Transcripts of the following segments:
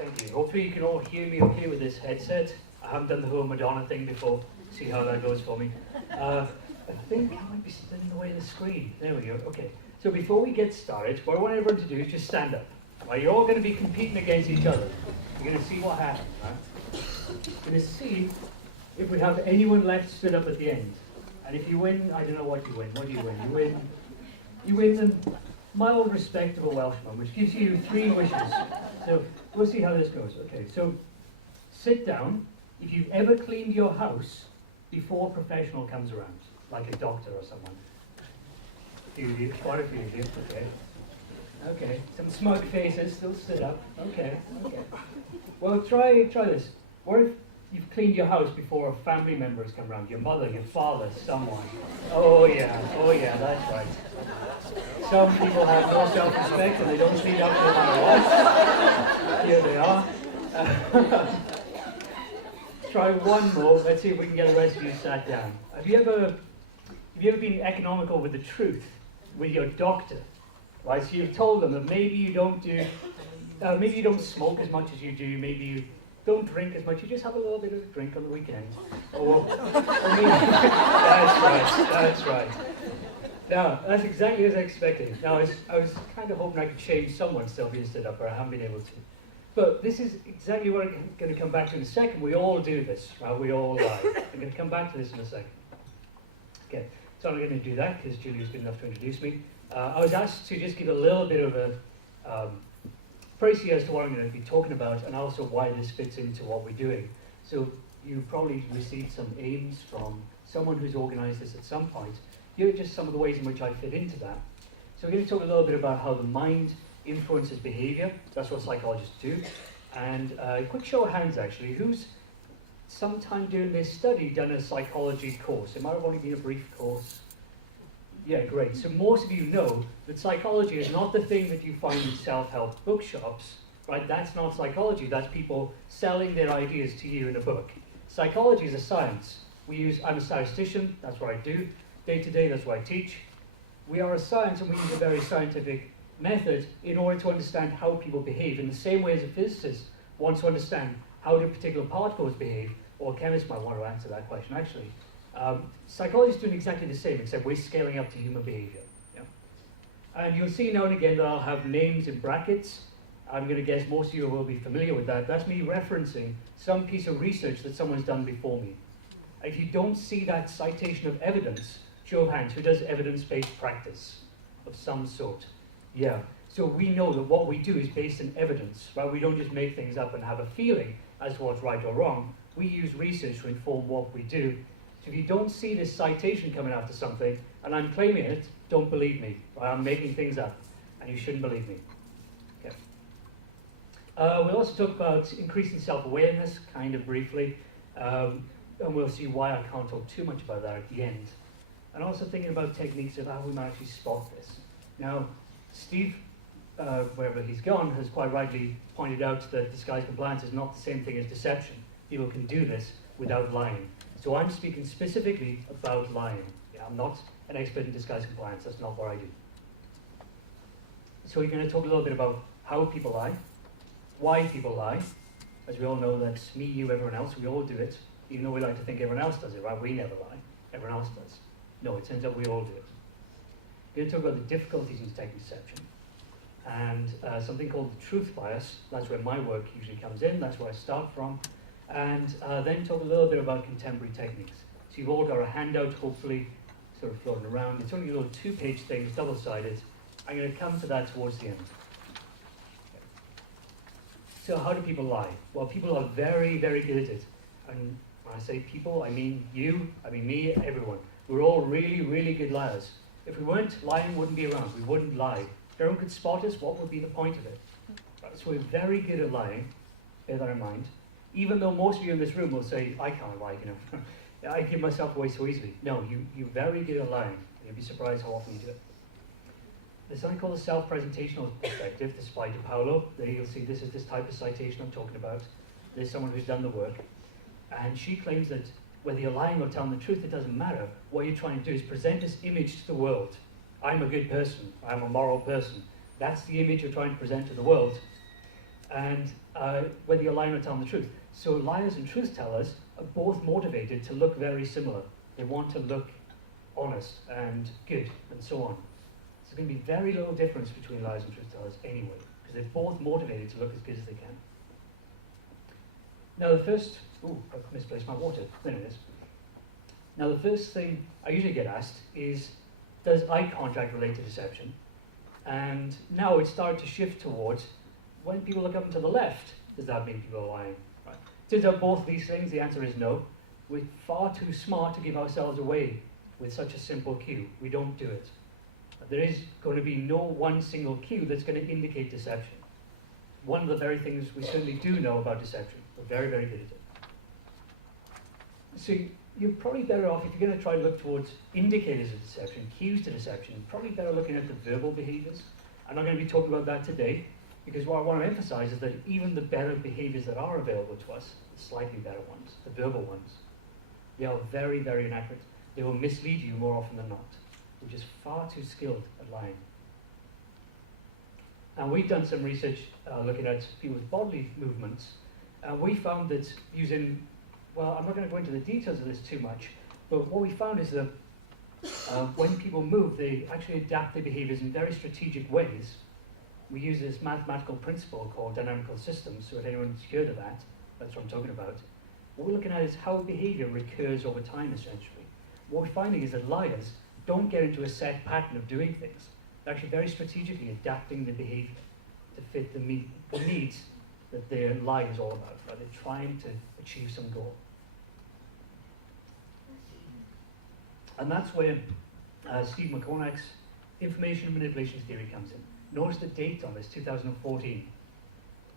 Thank you. Hopefully you can all hear me okay with this headset. I haven't done the whole Madonna thing before. See how that goes for me. I think I might be standing in the way of the screen. There we go. Okay. So before we get started, what I want everyone to do is just stand up. Right? You're all going to be competing against each other. You're going to see what happens. Right? You're going to see if we have anyone left stood up at the end. And if you win, I don't know what you win. What do you win? You win the mild, respectable Welshman, which gives you 3 wishes. So we'll see how this goes. Okay, so sit down. If you've ever cleaned your house before a professional comes around, like a doctor or someone. A few of you, quite a few of you, okay. Okay, some smug faces, still stood up. Okay. Well, try this. What if you've cleaned your house before a family member has come around? Your mother, your father, someone. Oh yeah, that's right. Some people have no self-respect and they don't clean up no matter what. Here they are. Try one more. Let's see if we can get the rest of you sat down. Have you ever been economical with the truth with your doctor? Right, so you've told them that maybe you don't smoke as much as you do, maybe you don't drink as much, you just have a little bit of a drink on the weekend. That's right. Now, that's exactly as I expected. Now, I was kind of hoping I could change someone's Sylvia stood up, but I haven't been able to. But this is exactly what I'm going to come back to in a second. We all do this, right? We all lie. I'm going to come back to this in a second. Okay, so I'm going to do that because Julie's good enough to introduce me. I was asked to just give a little bit of a précis as to what I'm going to be talking about and also why this fits into what we're doing. So you probably received some aims from someone who's organized this at some point. Here are just some of the ways in which I fit into that. So we're going to talk a little bit about how the mind influences behavior. That's what psychologists do. And a quick show of hands actually, who's sometime during this study done a psychology course? It might have only been a brief course. Yeah, great. So most of you know that psychology is not the thing that you find in self-help bookshops, right? That's not psychology. That's people selling their ideas to you in a book. Psychology is a science. I'm a statistician, that's what I do. Day to day, that's what I teach. We are a science and we use a very scientific method in order to understand how people behave. In the same way as a physicist wants to understand how do particular particles behave, or a chemist might want to answer that question actually. Psychology is doing exactly the same, except we're scaling up to human behavior. Yeah? And you'll see now and again that I'll have names in brackets. I'm going to guess most of you will be familiar with that. That's me referencing some piece of research that someone's done before me. If you don't see that citation of evidence, show of hands, who does evidence-based practice of some sort? Yeah. So we know that what we do is based on evidence, right? We don't just make things up and have a feeling as to what's right or wrong. We use research to inform what we do. So if you don't see this citation coming after something, and I'm claiming it, don't believe me. Right? I'm making things up, and you shouldn't believe me. Okay. We'll also talk about increasing self-awareness, kind of briefly, and we'll see why I can't talk too much about that at the end. And also thinking about techniques of how we might actually spot this. Now, Steve, wherever he's gone, has quite rightly pointed out that disguise compliance is not the same thing as deception. People can do this without lying. So I'm speaking specifically about lying. Yeah, I'm not an expert in disguise compliance. That's not what I do. So we're going to talk a little bit about how people lie, why people lie. As we all know, that's me, you, everyone else. We all do it. Even though we like to think everyone else does it, right? We never lie. Everyone else does. No, it turns out we all do it. We're going to talk about the difficulties in detecting deception. And something called the truth bias. That's where my work usually comes in. That's where I start from. And then talk a little bit about contemporary techniques. So you've all got a handout, hopefully, sort of floating around. It's only a little 2-page thing, it's double-sided. I'm going to come to that towards the end. Okay. So how do people lie? Well, people are very, very good at it. And when I say people, I mean you, I mean me, everyone. We're all really, really good liars. If we weren't, lying wouldn't be around. We wouldn't lie. If everyone could spot us, what would be the point of it? Right, so we're very good at lying. Bear that in mind. Even though most of you in this room will say, I can't lie, you know. I give myself away so easily. No, you're very good at lying. You'll be surprised how often you do it. There's something called the self-presentational perspective, the Spy to Paolo. There you'll see this is this type of citation I'm talking about. There's someone who's done the work. And she claims that whether you're lying or telling the truth, it doesn't matter. What you're trying to do is present this image to the world. I'm a good person. I'm a moral person. That's the image you're trying to present to the world. And whether you're lying or telling the truth. So liars and truth tellers are both motivated to look very similar. They want to look honest and good and so on. There's going to be very little difference between liars and truth tellers anyway, because they're both motivated to look as good as they can. Now the first, I've misplaced my water, there it is. Now the first thing I usually get asked is, does eye contact relate to deception? And now it's started to shift towards, when people look up and to the left, does that mean people are lying? Right. Turns out both these things, the answer is no. We're far too smart to give ourselves away with such a simple cue. We don't do it. There is going to be no one single cue that's going to indicate deception. One of the very things we certainly do know about deception. We're very, very good at it. So you're probably better off, if you're going to try to look towards indicators of deception, cues to deception, probably better looking at the verbal behaviors. I'm not going to be talking about that today, because what I want to emphasize is that even the better behaviors that are available to us, the slightly better ones, the verbal ones, they are very, very inaccurate. They will mislead you more often than not. We're just far too skilled at lying. And we've done some research looking at people's bodily movements, and we found that using, well, I'm not going to go into the details of this too much, but what we found is that when people move, they actually adapt their behaviors in very strategic ways. We use this mathematical principle called dynamical systems, so if anyone's heard of that, that's what I'm talking about. What we're looking at is how behavior recurs over time, essentially. What we're finding is that liars don't get into a set pattern of doing things. They're actually very strategically adapting the behavior to fit the needs that their lie is all about. Right? They're trying to achieve some goal. And that's where Steve McCormack's information manipulation theory comes in. Notice the date on this, 2014.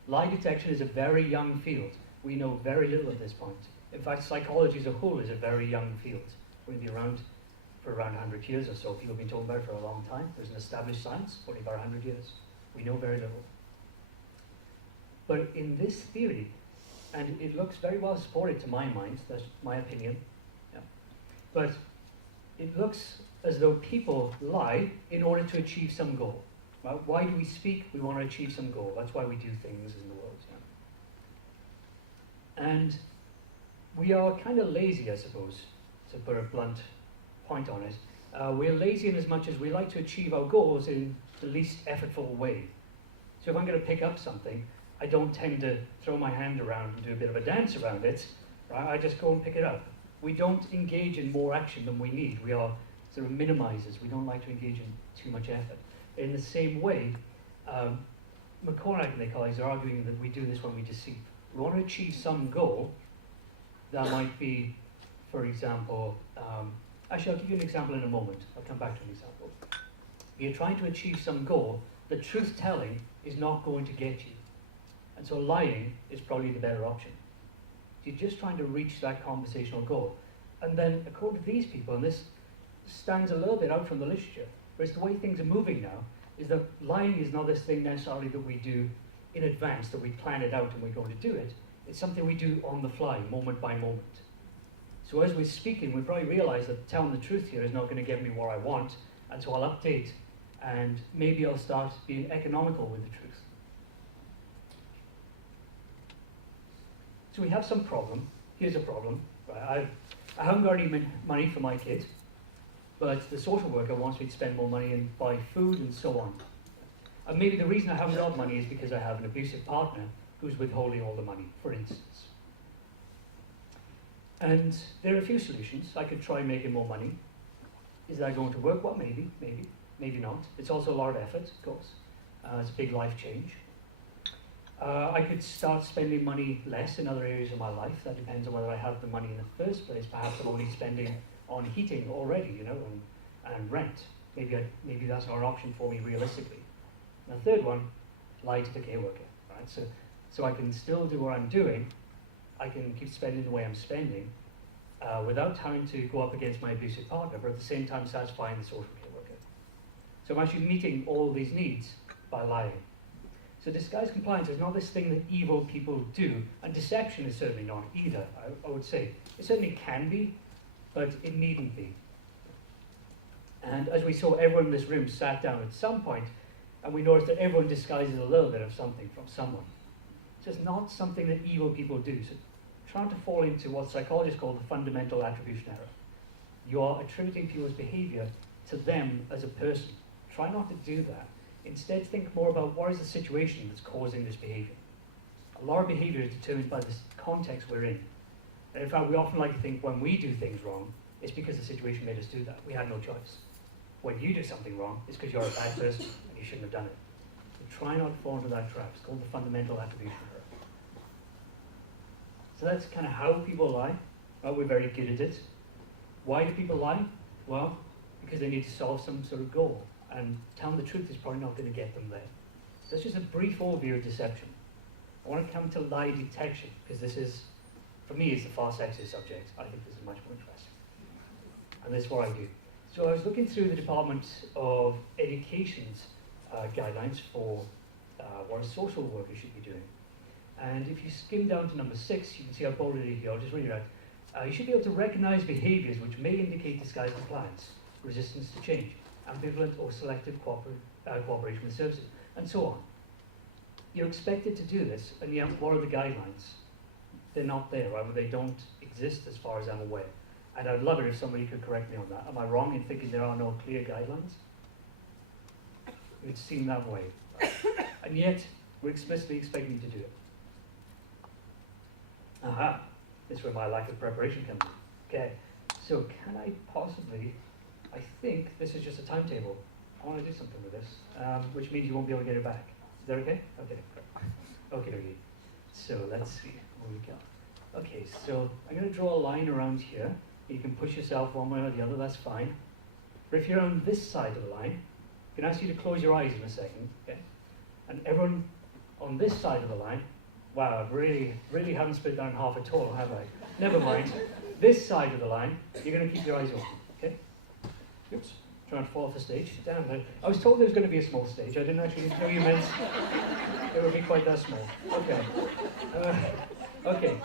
Lie detection is a very young field. We know very little at this point. In fact, psychology as a whole is a very young field. We'll be around for around 100 years or so. People have been talking about it for a long time. There's an established science, only about 100 years. We know very little. But in this theory, and it looks very well supported to my mind, that's my opinion, yeah. But it looks as though people lie in order to achieve some goal. Right? Why do we speak? We want to achieve some goal. That's why we do things in the world. Yeah. And we are kind of lazy, I suppose, to put a blunt point on it. We're lazy in as much as we like to achieve our goals in the least effortful way. So if I'm going to pick up something, I don't tend to throw my hand around and do a bit of a dance around it. Right? I just go and pick it up. We don't engage in more action than we need. We are sort of minimizers. We don't like to engage in too much effort. In the same way, McCormack and their colleagues are arguing that we do this when we deceive. We want to achieve some goal. That might be, for example, actually I'll give you an example in a moment. I'll come back to an example. If you're trying to achieve some goal, the truth telling is not going to get you. And so lying is probably the better option. You're just trying to reach that conversational goal. And then according to these people, and this stands a little bit out from the literature, whereas the way things are moving now is that lying is not this thing necessarily that we do in advance, that we plan it out and we're going to do it. It's something we do on the fly, moment by moment. So as we're speaking, we probably realize that telling the truth here is not going to get me what I want, and so I'll update, and maybe I'll start being economical with the truth. So we have some problem. Here's a problem. Right? I haven't got any money for my kid, but the social worker wants me to spend more money and buy food and so on. And maybe the reason I haven't got money is because I have an abusive partner who's withholding all the money, for instance. And there are a few solutions. I could try making more money. Is that going to work? Well, maybe not. It's also a lot of effort, of course. It's a big life change. I could start spending money less in other areas of my life. That depends on whether I have the money in the first place. Perhaps I'm only spending on heating already, and rent. Maybe that's not an option for me realistically. And the third one, lie to the care worker. Right? So I can still do what I'm doing. I can keep spending the way I'm spending without having to go up against my abusive partner, but at the same time satisfying the social care worker. So I'm actually meeting all these needs by lying. So disguised compliance is not this thing that evil people do, and deception is certainly not either, I would say. It certainly can be, but it needn't be. And as we saw, everyone in this room sat down at some point, and we noticed that everyone disguises a little bit of something from someone. It's just not something that evil people do. So try not to fall into what psychologists call the fundamental attribution error. You are attributing people's behavior to them as a person. Try not to do that. Instead, think more about what is the situation that's causing this behavior. A lot of behavior is determined by the context we're in. And in fact, we often like to think when we do things wrong, it's because the situation made us do that. We had no choice. When you do something wrong, it's because you're a bad person and you shouldn't have done it. So try not to fall into that trap. It's called the fundamental attribution error. So that's kind of how people lie. Well, we're very good at it. Why do people lie? Well, because they need to solve some sort of goal. And telling the truth is probably not going to get them there. So that's just a brief overview of deception. I want to come to lie detection, because this is, for me, it's the far sexier subject. I think this is much more interesting. And this is what I do. So I was looking through the Department of Education's guidelines for what a social worker should be doing. And if you skim down to number 6, you can see I've bolded it here. I'll just read it out. You should be able to recognize behaviors which may indicate disguised compliance, resistance to change, ambivalent or selective cooperation with services, and so on. You're expected to do this, and yet what are the guidelines? They're not there, right? They don't exist as far as I'm aware. And I'd love it if somebody could correct me on that. Am I wrong in thinking there are no clear guidelines? It would seem that way. Right? And yet, we're explicitly expecting you to do it. Aha, this is where my lack of preparation comes in. Okay, so can I possibly, I think this is just a timetable. I want to do something with this, which means you won't be able to get it back. Is that okay? Okay. Okay. So let's see where we go. Okay, so I'm going to draw a line around here. You can push yourself one way or the other, that's fine. But if you're on this side of the line, I can ask you to close your eyes in a second, okay? And everyone on this side of the line, wow, I really haven't split down half at all, have I? Never mind. This side of the line, you're going to keep your eyes open, okay? Oops, trying to fall off the stage. Damn, I was told there was going to be a small stage. I didn't actually know you meant it would be quite that small. Okay. Okay.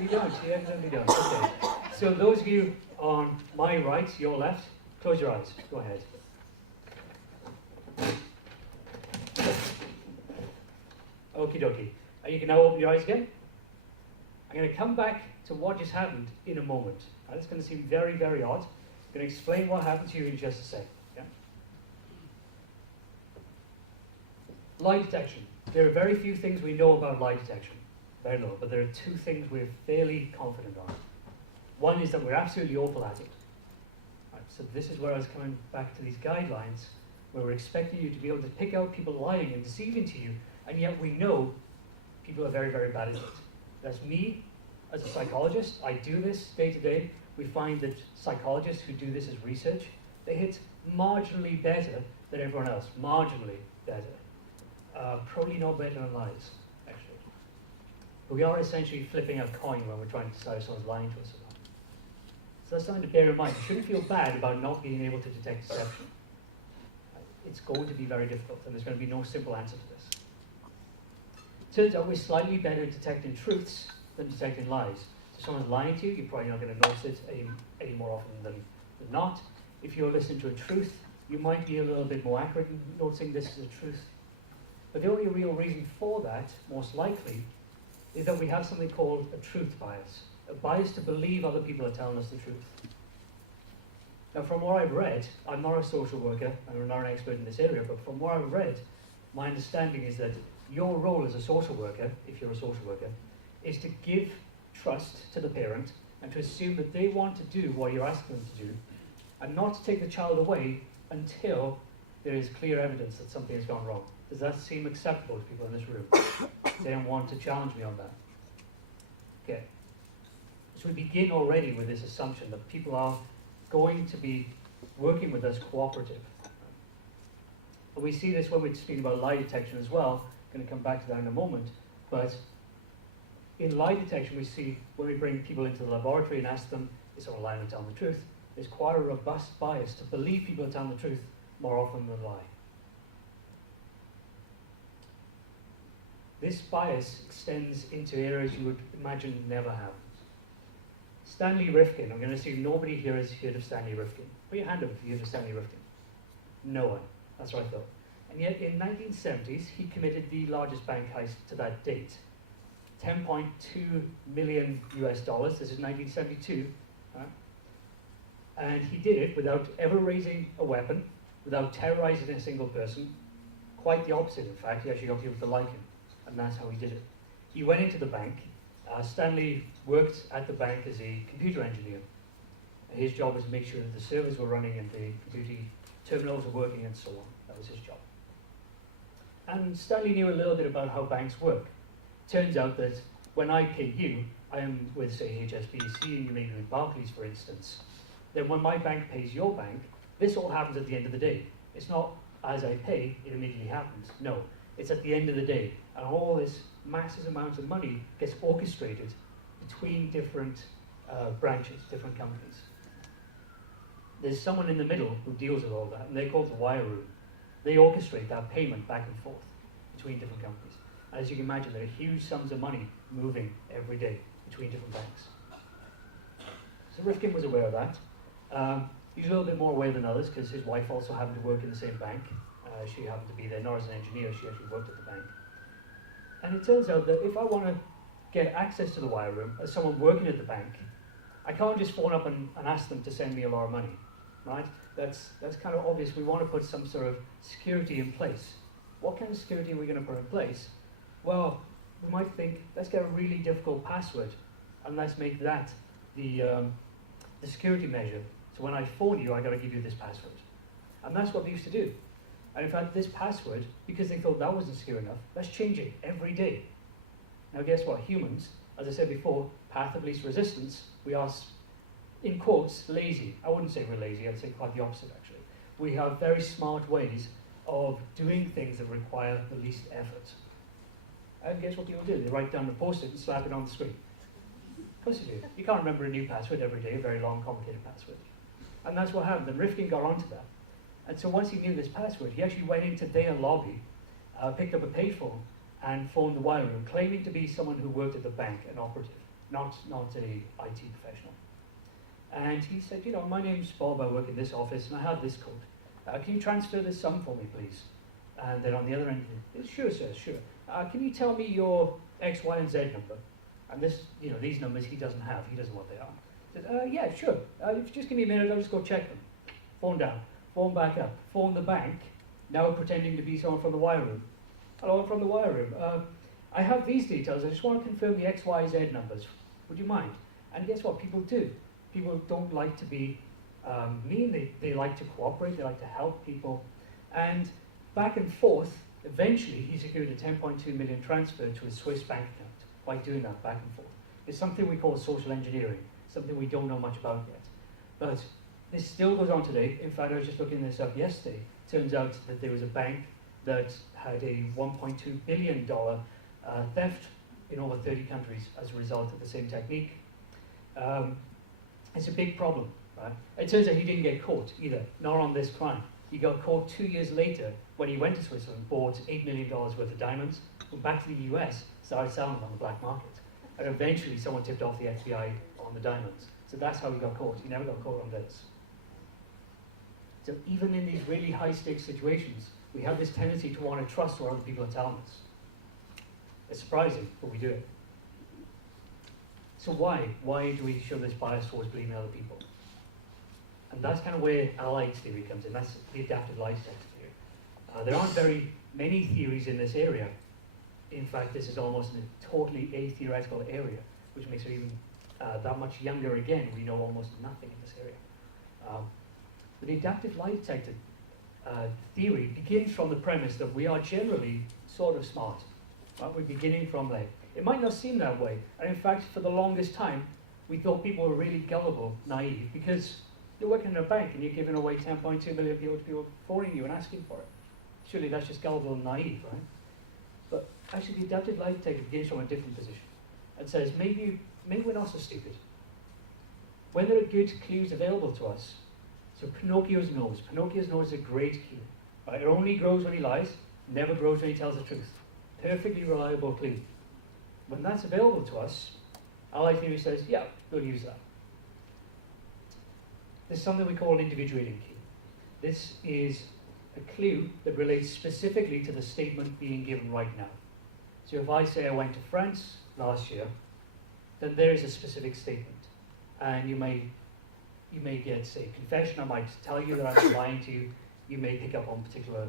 You don't, you evidently don't. Okay. So those of you on my right, your left, close your eyes. Go ahead. Okie dokie. You can now open your eyes again. I'm going to come back to what just happened in a moment. Now, it's going to seem very, very odd. I'm going to explain what happened to you in just a second. Yeah? Lie detection. There are very few things we know about lie detection. Very low, but there are 2 things we're fairly confident on. One is that we're absolutely awful at it. Right, so this is where I was coming back to these guidelines, where we're expecting you to be able to pick out people lying and deceiving to you, and yet we know people are very, very bad at it. That's me as a psychologist. I do this day to day. We find that psychologists who do this as research, they hit marginally better than everyone else. Marginally better. Probably not better than lies, actually. But we are essentially flipping a coin when we're trying to decide if someone's lying to us or not. So that's something to bear in mind. You shouldn't feel bad about not being able to detect deception. It's going to be very difficult, and there's going to be no simple answer to this. Turns out we're slightly better at detecting truths than detecting lies. So if someone's lying to you, you're probably not going to notice it any more often than not. If you're listening to a truth, you might be a little bit more accurate in noticing this is a truth. But the only real reason for that, most likely, is that we have something called a truth bias. A bias to believe other people are telling us the truth. Now, from what I've read, I'm not a social worker, I'm not an expert in this area, but from what I've read, my understanding is that your role as a social worker, if you're a social worker, is to give trust to the parent and to assume that they want to do what you're asking them to do, and not to take the child away until there is clear evidence that something has gone wrong. Does that seem acceptable to people in this room? They don't want to challenge me on that. Okay. So we begin already with this assumption that people are going to be working with us cooperative. And we see this when we're speaking about lie detection as well. I'm going to come back to that in a moment. But in lie detection, we see when we bring people into the laboratory and ask them, is someone lying or telling the truth? There's quite a robust bias to believe people are telling the truth more often than lie. This bias extends into areas you would imagine never have. Stanley Rifkin, I'm going to assume nobody here has heard of Stanley Rifkin. Put your hand up if you heard of Stanley Rifkin. No one. That's what I thought. And yet in 1970s, he committed the largest bank heist to that date. $10.2 million US dollars. This is 1972. Right? And he did it without ever raising a weapon, without terrorizing a single person. Quite the opposite, in fact. He actually got people to like him. And that's how he did it. He went into the bank. Stanley worked at the bank as a computer engineer. His job was to make sure that the servers were running and the computer terminals were working and so on. That was his job. And Stanley knew a little bit about how banks work. Turns out that when I pay you, I am with, say, HSBC, and you may be with Barclays, for instance. Then when my bank pays your bank, this all happens at the end of the day. It's not as I pay, it immediately happens. No, it's at the end of the day. And all this massive amounts of money gets orchestrated between different branches, different companies. There's someone in the middle who deals with all that, and they're called the wire room. They orchestrate that payment back and forth between different companies. As you can imagine, there are huge sums of money moving every day between different banks. So Rifkin was aware of that. He's a little bit more aware than others because his wife also happened to work in the same bank. She happened to be there not as an engineer, she actually worked at the bank. And it turns out that if I want to get access to the wire room as someone working at the bank, I can't just phone up and ask them to send me a lot of money, right? That's kind of obvious. We want to put some sort of security in place. What kind of security are we going to put in place? Well, we might think, let's get a really difficult password, and let's make that the security measure. So when I phone you, I got to give you this password. And that's what they used to do. And in fact, this password, because they thought that wasn't secure enough, let's change it every day. Now guess what? Humans, as I said before, path of least resistance, we are, in quotes, lazy. I wouldn't say we're lazy, I'd say quite the opposite actually. We have very smart ways of doing things that require the least effort. And guess what people do? They write down the post-it and slap it on the screen. Of course you do. You can't remember a new password every day, a very long, complicated password. And that's what happened, and Rifkin got onto that. And so once he knew this password, he actually went into their lobby, picked up a payphone, and phoned the wire room, claiming to be someone who worked at the bank, an operative, not a IT professional. And he said, you know, my name's Bob, I work in this office, and I have this code. Can you transfer this sum for me, please? And then on the other end, sure, sir, sure. Can you tell me your X, Y, and Z number? And this, you know, these numbers he doesn't have, he doesn't know what they are. He said, yeah, sure. If you just give me a minute, I'll just go check them. Phone down, phone back up, phone the bank, now pretending to be someone from the wire room. Hello, I'm from the wire room. I have these details, I just want to confirm the X, Y, Z numbers. Would you mind? And guess what? People do. People don't like to be mean, they like to cooperate, they like to help people. And back and forth, eventually he secured a 10.2 million transfer to his Swiss bank account by doing that back and forth. It's something we call social engineering, something we don't know much about yet. But this still goes on today. In fact, I was just looking this up yesterday. Turns out that there was a bank that had a $1.2 billion theft in over 30 countries as a result of the same technique. It's a big problem, right? It turns out he didn't get caught either, not on this crime. He got caught 2 years later when he went to Switzerland, bought $8 million worth of diamonds, went back to the US, started selling them on the black market. And eventually someone tipped off the FBI on the diamonds. So that's how he got caught. He never got caught on this. So even in these really high stakes situations, we have this tendency to want to trust what other people are telling us. It's surprising, but we do it. So why? Why do we show this bias towards believing other people? And that's kind of where allied theory comes in. That's the adaptive lie detector theory. There aren't very many theories in this area. In fact, this is almost a totally atheoretical area, which makes it even that much younger again. We know almost nothing in this area. But the adaptive lie detector theory begins from the premise that we are generally sort of smart. Right? We're beginning from there. It might not seem that way. And in fact, for the longest time, we thought people were really gullible, naive, because you're working in a bank and you're giving away 10.2 million people to people phoning you and asking for it. Surely that's just gullible and naive, right? But actually, the adaptive lie detector begins from a different position. It says, maybe we're not so stupid. When there are good clues available to us, so Pinocchio's nose. Pinocchio's nose is a great clue. Right? It only grows when he lies, never grows when he tells the truth. Perfectly reliable clue. When that's available to us, allied theory says, yeah, we'll use that. There's something we call an individuating key. This is a clue that relates specifically to the statement being given right now. So if I say I went to France last year, then there is a specific statement. And you may get, say, confession. I might tell you that I'm lying to you. You may pick up on particular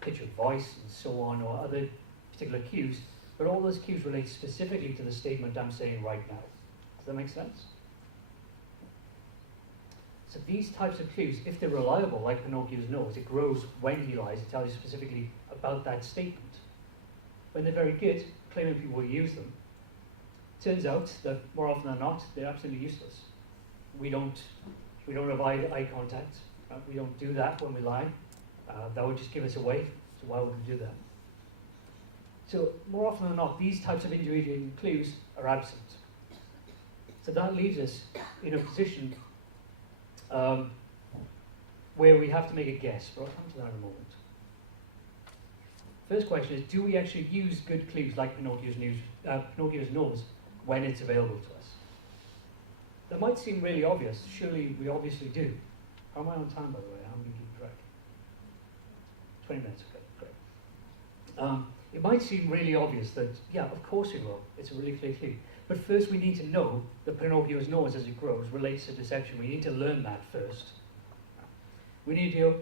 pitch of voice and so on, or other particular cues. But all those cues relate specifically to the statement I'm saying right now. Does that make sense? So these types of clues, if they're reliable, like Pinocchio's nose, it grows when he lies, it tells you specifically about that statement. When they're very good, claiming people will use them, turns out that more often than not, they're absolutely useless. We don't have eye contact. We don't do that when we lie. That would just give us away. So why would we do that? So more often than not, these types of individuating clues are absent. So that leaves us in a position where we have to make a guess. But I'll come to that in a moment. First question is, do we actually use good clues like Pinocchio's nose when it's available to us? That might seem really obvious. Surely we obviously do. How am I on time, by the way? How many keep track? 20 minutes, okay, great. It might seem really obvious that, yeah, of course we will. It's a really clear clue. But first we need to know that Pinocchio's nose, as it grows, relates to deception. We need to learn that first. We need to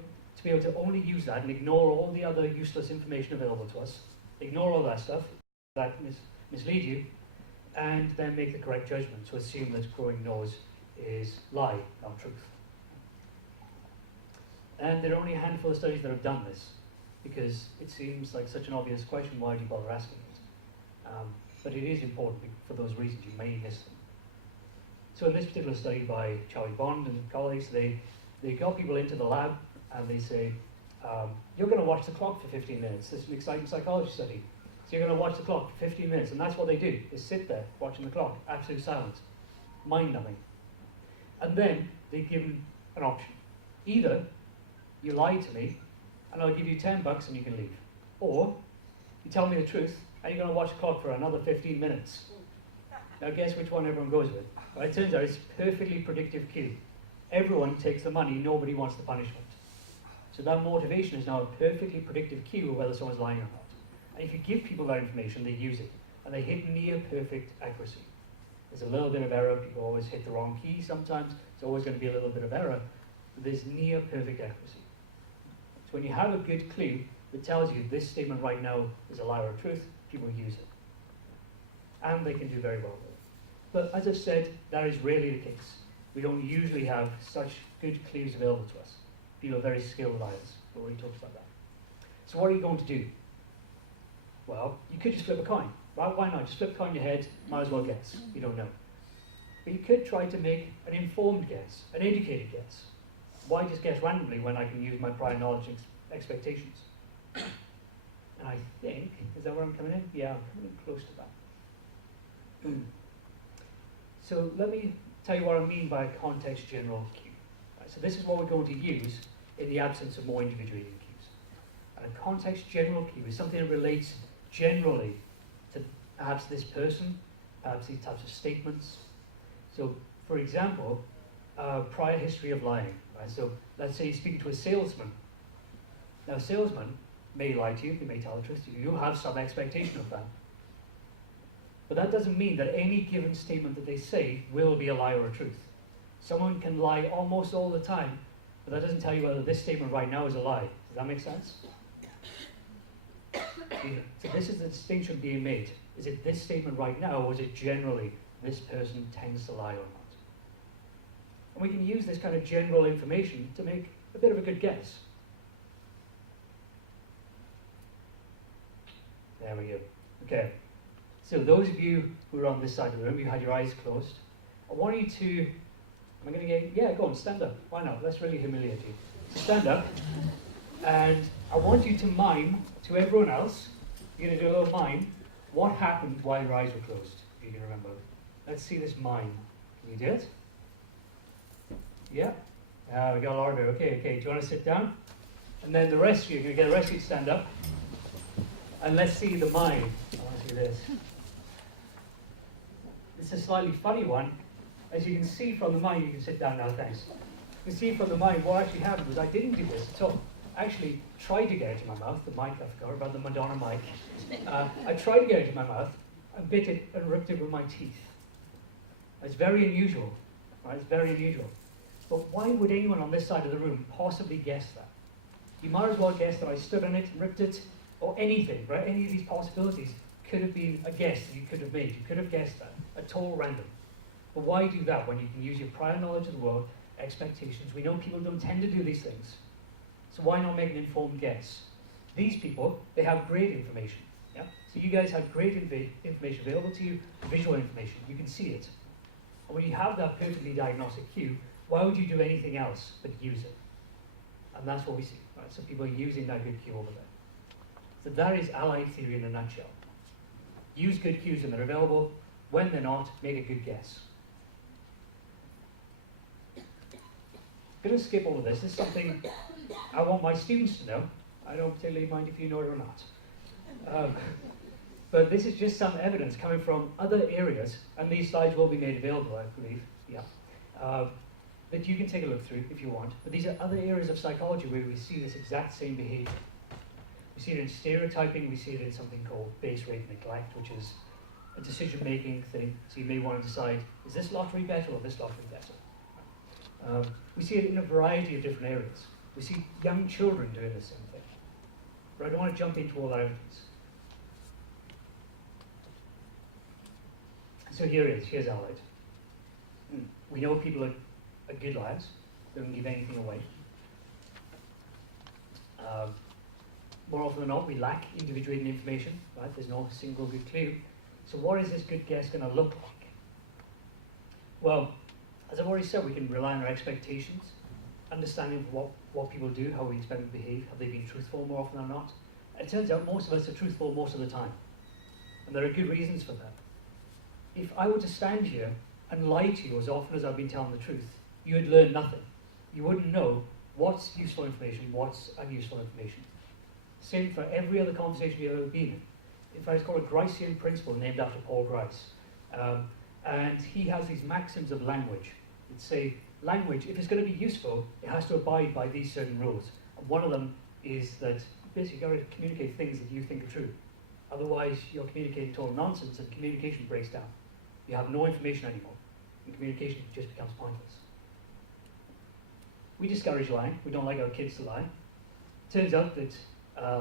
be able to only use that and ignore all the other useless information available to us, ignore all that stuff that mislead you, and then make the correct judgment. So assume that growing nose is lie, not truth. And there are only a handful of studies that have done this, because it seems like such an obvious question, why do you bother asking it? But it is important for those reasons. You may miss them. So in this particular study by Charlie Bond and colleagues, they got people into the lab and they say, you're going to watch the clock for 15 minutes. This is an exciting psychology study. So you're going to watch the clock for 15 minutes, and that's what they do, is sit there watching the clock, absolute silence, mind-numbing. And then they give them an option. Either you lie to me, and I'll give you $10 and you can leave. Or you tell me the truth, and you're going to watch the clock for another 15 minutes. Now guess which one everyone goes with. Well, it turns out it's a perfectly predictive cue. Everyone takes the money, nobody wants the punishment. So that motivation is now a perfectly predictive cue of whether someone's lying or not. And if you give people that information, they use it. And they hit near perfect accuracy. There's a little bit of error, people always hit the wrong key sometimes, there's always going to be a little bit of error, but there's near perfect accuracy. So when you have a good clue that tells you this statement right now is a lie or a truth, people use it. And they can do very well with it. But as I've said, that is rarely the case. We don't usually have such good clues available to us. People are very skilled liars. We already talked about that. So what are you going to do? Well, you could just flip a coin. Right? Why not? Just flip a coin in your head, might as well guess. You don't know. But you could try to make an informed guess, an educated guess. Why just guess randomly when I can use my prior knowledge and expectations? And I think, is that where I'm coming in? Yeah, I'm coming in close to that. So let me tell you what I mean by a context general cue. Right, so this is what we're going to use in the absence of more individuating cues. And a context general cue is something that relates generally to perhaps this person, perhaps these types of statements. So, for example, prior history of lying. Right? So let's say you're speaking to a salesman. Now, a salesman may lie to you, he may tell the truth to you. You have some expectation of that. But that doesn't mean that any given statement that they say will be a lie or a truth. Someone can lie almost all the time, but that doesn't tell you whether this statement right now is a lie. Does that make sense? So this is the distinction being made. Is it this statement right now, or is it generally this person tends to lie or not? And we can use this kind of general information to make a bit of a good guess. There we go. Okay. So those of you who are on this side of the room, you had your eyes closed. I want you to, am I going to get, yeah, go on, stand up. Why not? Let's really humiliate you. Stand up, and I want you to mime to everyone else. You're going to do a little mime. What happened while your eyes were closed? If you can remember. Let's see this mime. Can you do it? Yeah? We got a lot of it. Okay. Do you want to sit down? And then the rest of you, you're going to get the rest of you to stand up. And let's see the mime. I want to see this. It's a slightly funny one. As you can see from the mime, you can sit down now, thanks. You can see from the mime, what actually happened was I didn't do this at all. actually tried to get it in my mouth, the mic, I forgot about the Madonna mic. I tried to get it in my mouth, and bit it and ripped it with my teeth. It's very unusual, right? It's very unusual. But why would anyone on this side of the room possibly guess that? You might as well guess that I stood on it and ripped it, or anything, right? Any of these possibilities could have been a guess that you could have made. You could have guessed that, at total random. But why do that when you can use your prior knowledge of the world, expectations? We know people don't tend to do these things. So why not make an informed guess? These people, they have great information. Yeah? So you guys have great information available to you, visual information. You can see it. And when you have that perfectly diagnostic cue, why would you do anything else but use it? And that's what we see. Right? So people are using that good cue over there. So that is allied theory in a nutshell. Use good cues when they're available. When they're not, make a good guess. I'm going to skip over this. This is something I want my students to know. I don't particularly mind if you know it or not. But this is just some evidence coming from other areas, and these slides will be made available, I believe, that you can take a look through if you want. But these are other areas of psychology where we see this exact same behavior. We see it in stereotyping, we see it in something called base rate neglect, which is a decision-making thing. So you may want to decide, is this lottery better or this lottery better? We see it in a variety of different areas. We see young children doing the same thing. But I don't want to jump into all that evidence. So here it is, here's Allied. We know people are good liars, don't give anything away. More often than not, we lack individuated information, right? There's no single good clue. So what is this good guess going to look like? Well, as I've already said, we can rely on our expectations, understanding of what people do, how we expect them to behave, have they been truthful more often than not. It turns out most of us are truthful most of the time. And there are good reasons for that. If I were to stand here and lie to you as often as I've been telling the truth, you would learn nothing. You wouldn't know what's useful information, what's unuseful information. Same for every other conversation you've ever been in. In fact, it's called a Gricean principle named after Paul Grice. And he has these maxims of language. It's say, language, if it's going to be useful, it has to abide by these certain rules. And one of them is that basically you've got to communicate things that you think are true. Otherwise, you're communicating total nonsense and communication breaks down. You have no information anymore, and communication just becomes pointless. We discourage lying. We don't like our kids to lie. Turns out that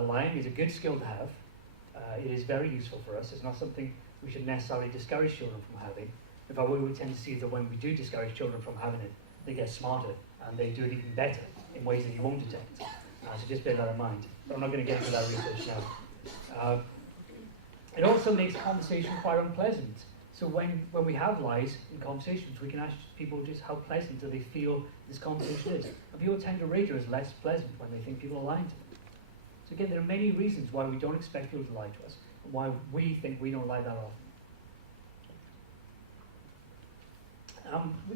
lying is a good skill to have. It is very useful for us. It's not something we should necessarily discourage children from having. In fact, what we tend to see is that when we do discourage children from having it, they get smarter and they do it even better in ways that you won't detect. So just bear that in mind. But I'm not going to get into that research now. It also makes conversation quite unpleasant. So when we have lies in conversations, we can ask people just how pleasant do they feel this conversation is. And people tend to rate it as less pleasant when they think people are lying to them. So again, there are many reasons why we don't expect people to lie to us, and why we think we don't lie that often.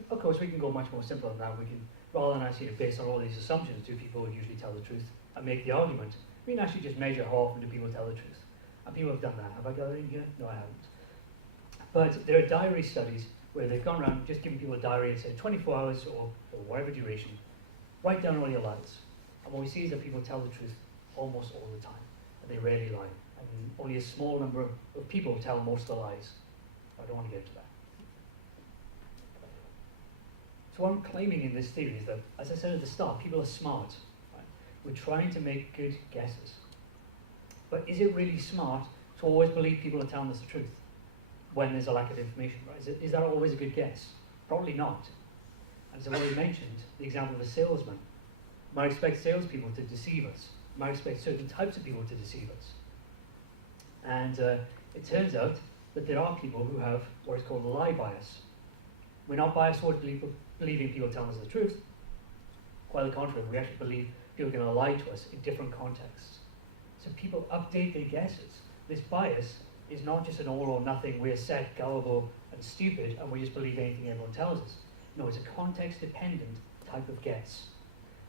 Of course, we can go much more simple than that. We can, rather than actually based on all these assumptions, do people usually tell the truth, and make the argument, we can actually just measure how often do people tell the truth. And people have done that. Have I got it in here? No, I haven't. But there are diary studies where they've gone around just giving people a diary and said 24 hours or whatever duration, write down all your lies. And what we see is that people tell the truth almost all the time, and they rarely lie. And only a small number of people tell most of the lies. I don't want to get into that. So what I'm claiming in this theory is that, as I said at the start, people are smart. Right? We're trying to make good guesses. But is it really smart to always believe people are telling us the truth when there's a lack of information? Right? Is that always a good guess? Probably not. As I've already mentioned, the example of a salesman. We might expect salespeople to deceive us. We might expect certain types of people to deceive us. And it turns out that there are people who have what is called a lie bias. We're not biased towards believing people telling us the truth. Quite the contrary, we actually believe people are going to lie to us in different contexts. So people update their guesses. This bias is not just an all or nothing, we're set, gullible, and stupid, and we just believe anything everyone tells us. No, it's a context-dependent type of guess.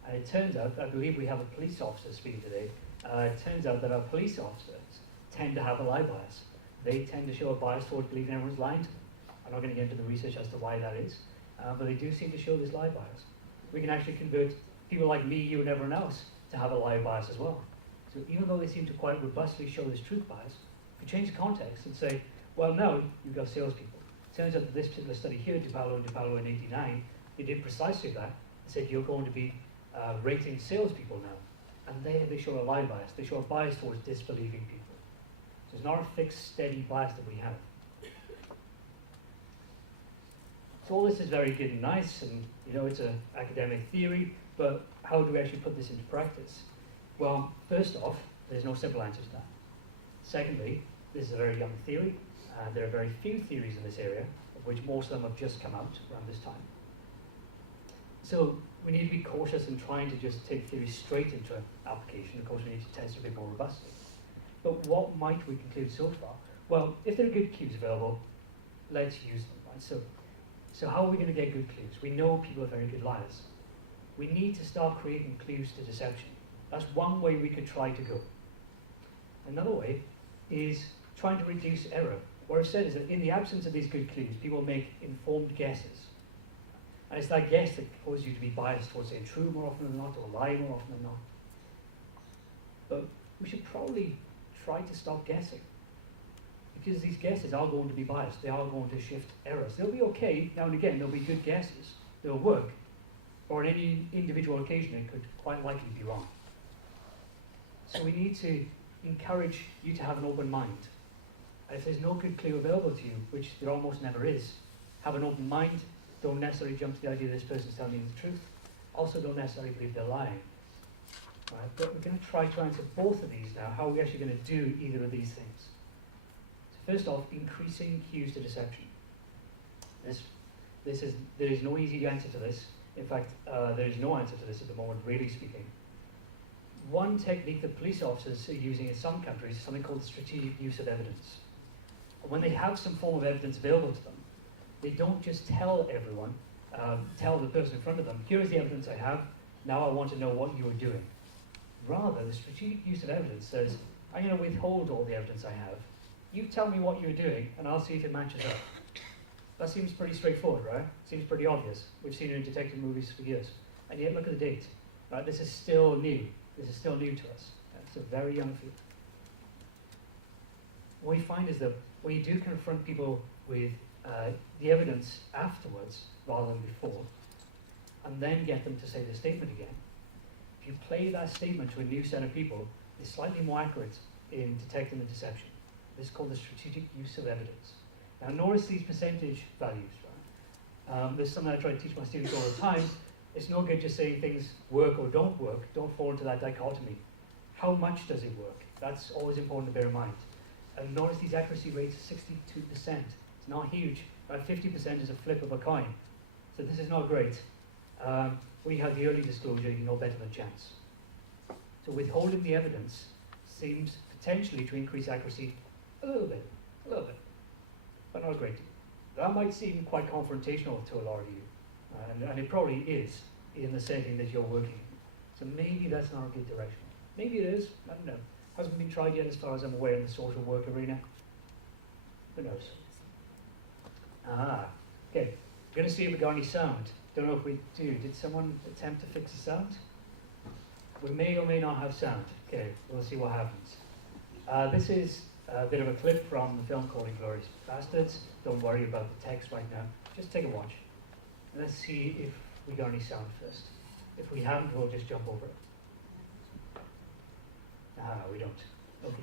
And it turns out, I believe we have a police officer speaking today, it turns out that our police officers tend to have a lie bias. They tend to show a bias towards believing everyone's lying to them. I'm not going to get into the research as to why that is, but they do seem to show this lie bias. We can actually convert people like me, you, and everyone else to have a lie bias as well. So even though they seem to quite robustly show this truth bias, if you change the context and say, well, now you've got salespeople. Turns out that this particular study here, DiPaolo and DiPaolo in '89, they did precisely that. They said you're going to be rating salespeople now. And there they show a lie bias. They show a bias towards disbelieving people. So it's not a fixed, steady bias that we have. So all this is very good and nice, and it's an academic theory, but how do we actually put this into practice? Well, first off, there's no simple answer to that. Secondly, this is a very young theory, and there are very few theories in this area, of which most of them have just come out around this time. So we need to be cautious in trying to just take theory straight into application. Of course, we need to test it a bit more robustly. But what might we conclude so far? Well, if there are good clues available, let's use them, right? So how are we going to get good clues? We know people are very good liars. We need to start creating clues to deception. That's one way we could try to go. Another way is trying to reduce error. What I've said is that in the absence of these good clues, people make informed guesses. And it's that guess that causes you to be biased towards saying true more often than not, or lying more often than not. But we should probably try to stop guessing. Because these guesses are going to be biased. They are going to shift errors. They'll be okay, now and again, they'll be good guesses. They'll work. Or on any individual occasion, it could quite likely be wrong. So we need to encourage you to have an open mind. And if there's no good clue available to you, which there almost never is, have an open mind. Don't necessarily jump to the idea this person's telling you the truth. Also, don't necessarily believe they're lying. Right? But we're going to try to answer both of these now. How are we actually going to do either of these things? So first off, increasing cues to deception. There is no easy answer to this. In fact, there is no answer to this at the moment, really speaking. One technique that police officers are using in some countries is something called the strategic use of evidence. And when they have some form of evidence available to them, they don't just tell everyone, tell the person in front of them, here is the evidence I have, now I want to know what you are doing. Rather, the strategic use of evidence says, I'm going to withhold all the evidence I have. You tell me what you're doing, and I'll see if it matches up. That seems pretty straightforward, right? Seems pretty obvious. We've seen it in detective movies for years. And yet, look at the date. Right? This is still new. This is still new to us. It's a very young field. What we find is that when you do confront people with the evidence afterwards, rather than before, and then get them to say the statement again, if you play that statement to a new set of people, it's slightly more accurate in detecting the deception. This is called the strategic use of evidence. Now, notice these percentage values, right? This is something I try to teach my students all the time. It's no good just saying things work or don't work. Don't fall into that dichotomy. How much does it work? That's always important to bear in mind. And notice these accuracy rates are 62%. It's not huge. About 50% is a flip of a coin. So this is not great. When you have the early disclosure, you know better than chance. So withholding the evidence seems potentially to increase accuracy a little bit, but not a great deal. That might seem quite confrontational to a lot of you, and it probably is in the setting that you're working in. So maybe that's not a good direction. Maybe it is, I don't know. Hasn't been tried yet as far as I'm aware in the social work arena. Who knows? Okay. We're going to see if we got any sound. Don't know if we do. Did someone attempt to fix the sound? We may or may not have sound. Okay, we'll see what happens. This is a bit of a clip from the film called Inglourious Bastards. Don't worry about the text right now. Just take a watch. And let's see if we got any sound first. If we haven't, we'll just jump over it. We don't. Okay.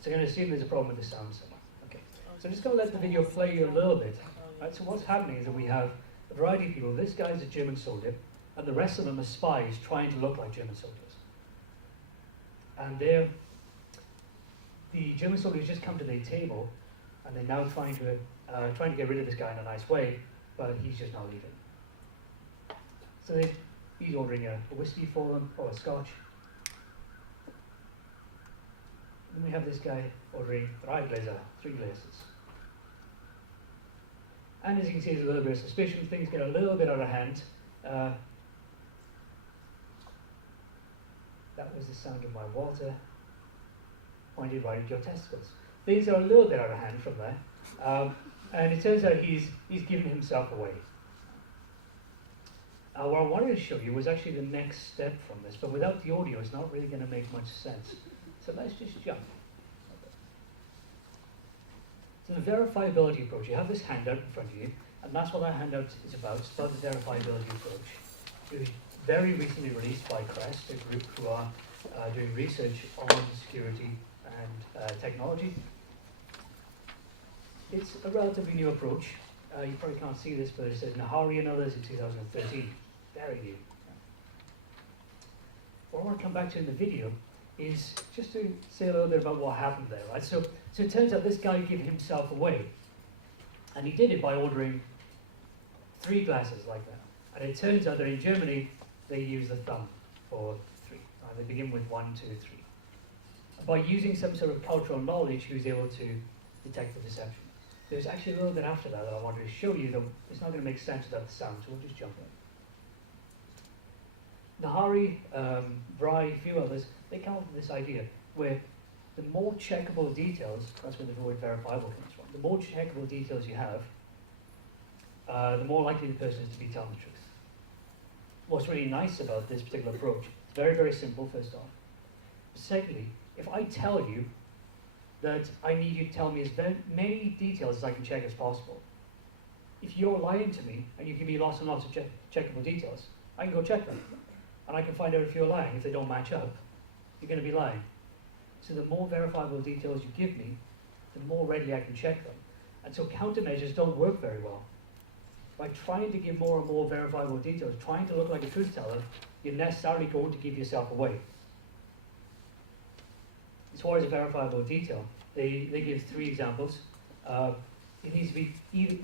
So I'm going to assume there's a problem with the sound somewhere. Okay. So I'm just going to let the video play you a little bit. Right, so what's happening is that we have a variety of people. This guy's a German soldier, and the rest of them are spies trying to look like German soldiers. And the German soldiers just come to their table, and they're now trying to get rid of this guy in a nice way, but he's just not leaving. So he's ordering a whiskey for them, or a scotch. And we have this guy ordering 3 Gläser, 3 glasses. And as you can see, there's a little bit of suspicion. Things get a little bit out of hand. That was the sound of my water pointed right at your testicles. Things are a little bit out of hand from there. And it turns out he's given himself away. What I wanted to show you was actually the next step from this, but without the audio, it's not really going to make much sense. So let's just jump. So the verifiability approach, you have this handout in front of you, and that's what that handout is about. It's about the verifiability approach. It was very recently released by CREST, a group who are doing research on security and technology. It's a relatively new approach. You probably can't see this, but it says Nahari and others in 2013. Very new. What I want to come back to in the video is just to say a little bit about what happened there, right? So it turns out this guy gave himself away, and he did it by ordering 3 glasses like that. And it turns out that in Germany, they use the thumb for 3. They begin with 1, 2, 3. By using some sort of cultural knowledge, he was able to detect the deception. There's actually a little bit after that I wanted to show you, though it's not going to make sense without the sound, so we'll just jump in. Nahari, Bry, a few others, they come up with this idea where the more checkable details, that's where the word verifiable comes from, the more checkable details you have, the more likely the person is to be telling the truth. What's really nice about this particular approach, it's very, very simple, first off. Secondly, if I tell you that I need you to tell me as many details as I can check as possible, if you're lying to me and you give me lots and lots of checkable details, I can go check them. And I can find out if you're lying. If they don't match up, you're going to be lying. So the more verifiable details you give me, the more readily I can check them. And so countermeasures don't work very well. By trying to give more and more verifiable details, trying to look like a truth teller, you're necessarily going to give yourself away. As far as a verifiable detail, they give 3 examples. It needs to be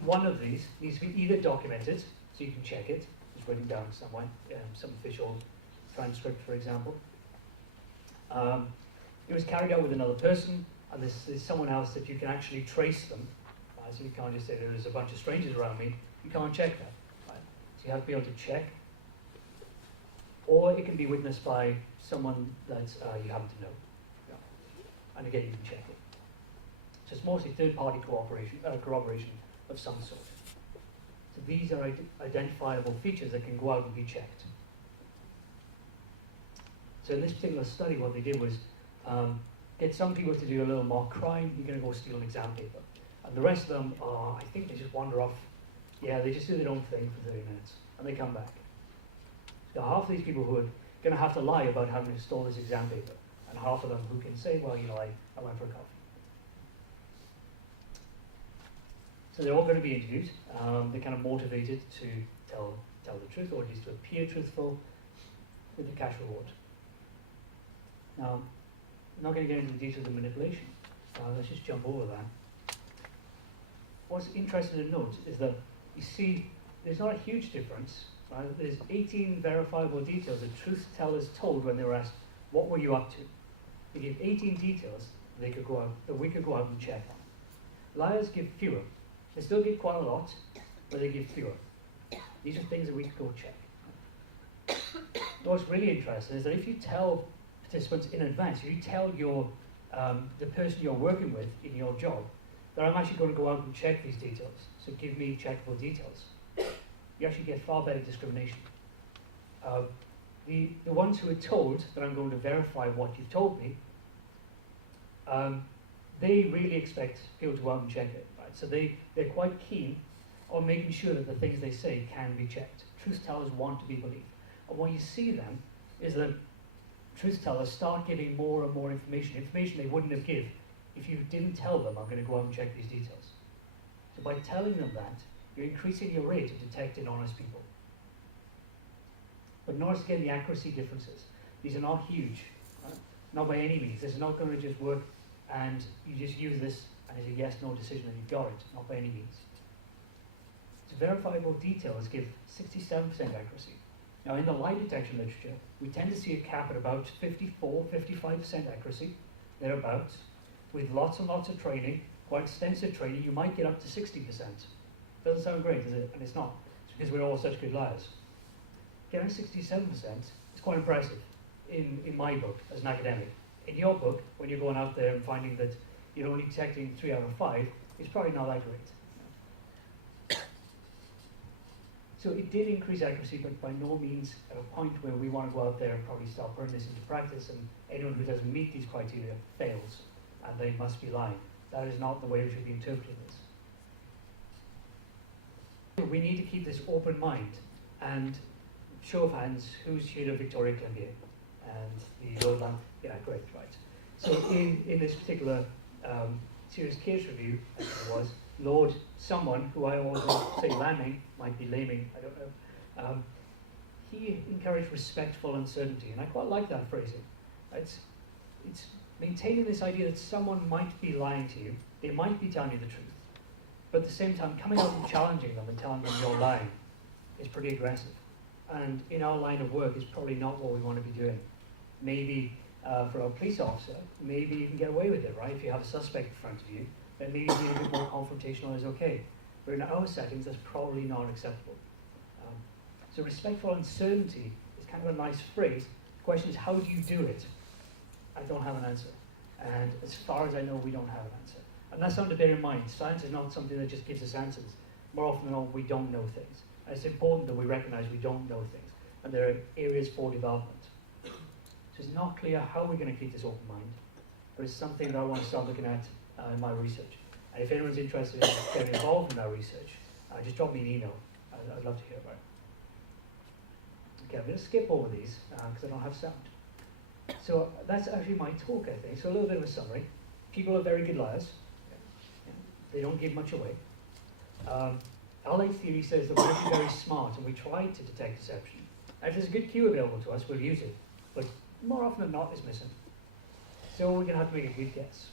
one of these needs to be either documented, so you can check it, it's written down somewhere, some official transcript, for example. It was carried out with another person, and there's someone else that you can actually trace them. So you can't just say there's a bunch of strangers around me. You can't check that. Right? So you have to be able to check. Or it can be witnessed by someone that you happen to know. And again, you can check it. So it's mostly third-party corroboration of some sort. So these are identifiable features that can go out and be checked. So in this particular study, what they did was get some people to do a little mock crime. You're going to go steal an exam paper. And the rest of them are, I think they just wander off. Yeah, they just do their own thing for 30 minutes. And they come back. So half of these people who are going to have to lie about having stole this exam paper. And half of them who can say, well, I went for a coffee. So they're all going to be interviewed. They're kind of motivated to tell the truth, or at least to appear truthful, with a cash reward. Now, I'm not going to get into the details of manipulation. Let's just jump over that. What's interesting to note is that you see there's not a huge difference. Right? There's 18 verifiable details that truth tellers told when they were asked, what were you up to? They give 18 details that we could go out and check on. Liars give fewer. They still give quite a lot, but they give fewer. These are things that we could go check. What's really interesting is that if you tell participants in advance, if you tell the person you're working with in your job that I'm actually going to go out and check these details, so give me checkable details, you actually get far better discrimination. The ones who are told that I'm going to verify what you've told me, they really expect people to go out and check it. Right? So they're quite keen on making sure that the things they say can be checked. Truth tellers want to be believed. And what you see then is that truth tellers start giving more and more information they wouldn't have given if you didn't tell them, I'm going to go out and check these details. So by telling them that, you're increasing your rate of detecting honest people. But notice again the accuracy differences. These are not huge, right? Not by any means. This is not going to just work and you just use this and it's a yes-no decision and you've got it. Not by any means. So verifiable details give 67% accuracy. Now in the lie detection literature, we tend to see a cap at about 54, 55% accuracy, thereabouts. With lots and lots of training, quite extensive training, you might get up to 60%. Doesn't sound great, does it? And it's not. It's because we're all such good liars. Getting 67% is quite impressive in my book as an academic. In your book, when you're going out there and finding that you're only detecting 3 out of 5, it's probably not that great. So it did increase accuracy, but by no means at a point where we want to go out there and probably start putting this into practice, and anyone who doesn't meet these criteria fails, and they must be lying. That is not the way we should be interpreting this. We need to keep this open mind, and show of hands, who's here of Victoria Climbié? And the Lord Land, yeah, great, right. So in this particular serious case review, as it was, Lord someone, who I always want to say Lanning, might be Laming, I don't know, he encouraged respectful uncertainty, and I quite like that phrasing. It's maintaining this idea that someone might be lying to you, they might be telling you the truth, but at the same time, coming out and challenging them and telling them you're lying is pretty aggressive. And in our line of work, is probably not what we want to be doing. Maybe for a police officer, maybe you can get away with it, right? If you have a suspect in front of you, then maybe being a bit more confrontational is okay. But in our settings, that's probably not acceptable. So respectful uncertainty is kind of a nice phrase. The question is, how do you do it? I don't have an answer. And as far as I know, we don't have an answer. And that's something to bear in mind. Science is not something that just gives us answers. More often than not, we don't know things. And it's important that we recognize we don't know things. And there are areas for development. So it's not clear how we're going to keep this open mind, but it's something that I want to start looking at in my research. And if anyone's interested in getting involved in that research, just drop me an email. I'd love to hear about it. Okay, I'm going to skip over these because I don't have sound. So that's actually my talk, I think. So a little bit of a summary. People are very good liars. They don't give much away. LA theory says that we're actually very smart and we try to detect deception. And if there's a good cue available to us, we'll use it. But more often than not, it's missing. So we're going to have to make a good guess.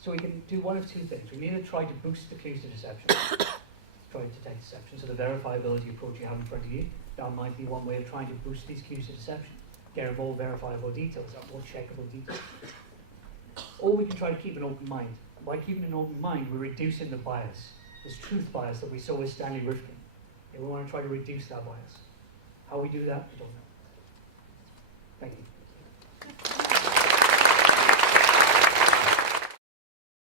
So we can do one of two things. We need to try to boost the clues to deception. Try to detect deception. So the verifiability approach you have in front of you, that might be one way of trying to boost these clues to deception. Get more verifiable details, more checkable details. Or we can try to keep an open mind. By keeping an open mind, we're reducing the bias, this truth bias that we saw with Stanley Rifkin. And we want to try to reduce that bias. How we do that, I don't know. Thank you.